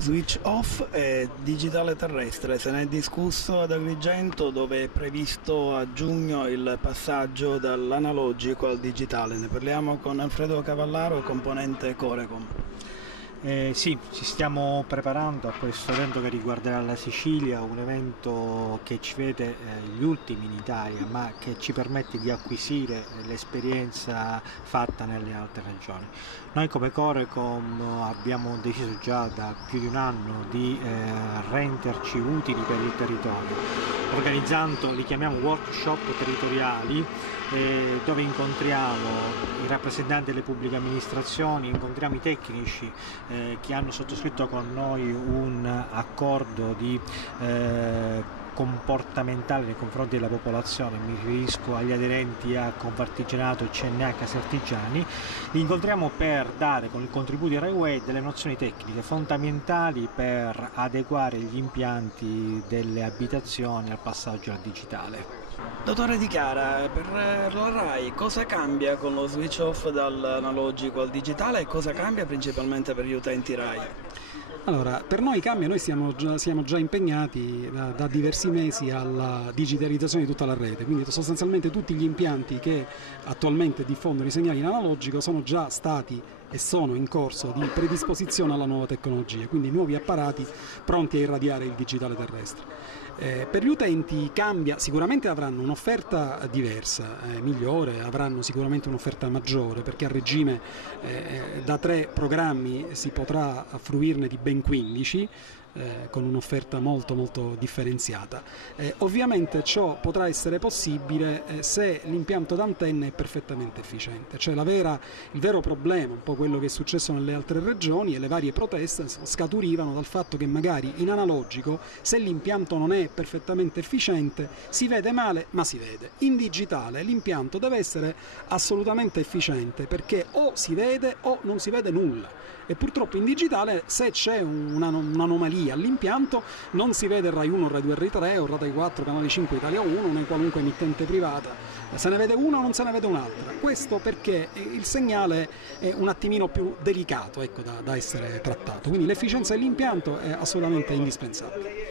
Switch off e digitale terrestre, se ne è discusso ad Agrigento dove è previsto a giugno il passaggio dall'analogico al digitale. Ne parliamo con Alfredo Cavallaro, componente Corecom. Sì, ci stiamo preparando a questo evento che riguarderà la Sicilia, un evento che ci vede gli ultimi in Italia, ma che ci permette di acquisire l'esperienza fatta nelle altre regioni. Noi come Corecom abbiamo deciso già da più di un anno di renderci utili per il territorio, organizzando, li chiamiamo workshop territoriali, dove incontriamo i rappresentanti delle pubbliche amministrazioni, incontriamo i tecnici che hanno sottoscritto con noi un accordo di comportamentale nei confronti della popolazione, mi riferisco agli aderenti a Confartigianato e CNH Case Artigiani. Li incontriamo per dare con il contributo di RaiWay delle nozioni tecniche fondamentali per adeguare gli impianti delle abitazioni al passaggio al digitale. Dottore Di Chiara, per la RAI cosa cambia con lo switch off dall'analogico al digitale e cosa cambia principalmente per gli utenti RAI? Allora, per noi cambia, noi siamo già impegnati da diversi mesi alla digitalizzazione di tutta la rete, quindi sostanzialmente tutti gli impianti che attualmente diffondono i segnali in analogico sono già stati e sono in corso di predisposizione alla nuova tecnologia, quindi nuovi apparati pronti a irradiare il digitale terrestre. Per gli utenti cambia, sicuramente avranno un'offerta diversa, migliore, avranno sicuramente un'offerta maggiore perché a regime da 3 programmi si potrà fruirne di ben 15 con un'offerta molto differenziata. Ovviamente ciò potrà essere possibile se l'impianto d'antenna è perfettamente efficiente, cioè il vero problema, un po' quello che è successo nelle altre regioni e le varie proteste scaturivano dal fatto che magari in analogico se l'impianto non è perfettamente efficiente si vede male ma si vede. In digitale l'impianto deve essere assolutamente efficiente perché o si vede o non si vede nulla e purtroppo in digitale se c'è un'anomalia all'impianto non si vede Rai 1, Rai 2, Rai 3 o Rai 4, Canale 5, Italia 1, né qualunque emittente privata, se ne vede una o non se ne vede un'altra. Questo perché il segnale è un attimino più delicato, ecco, da essere trattato, quindi l'efficienza dell'impianto è assolutamente indispensabile.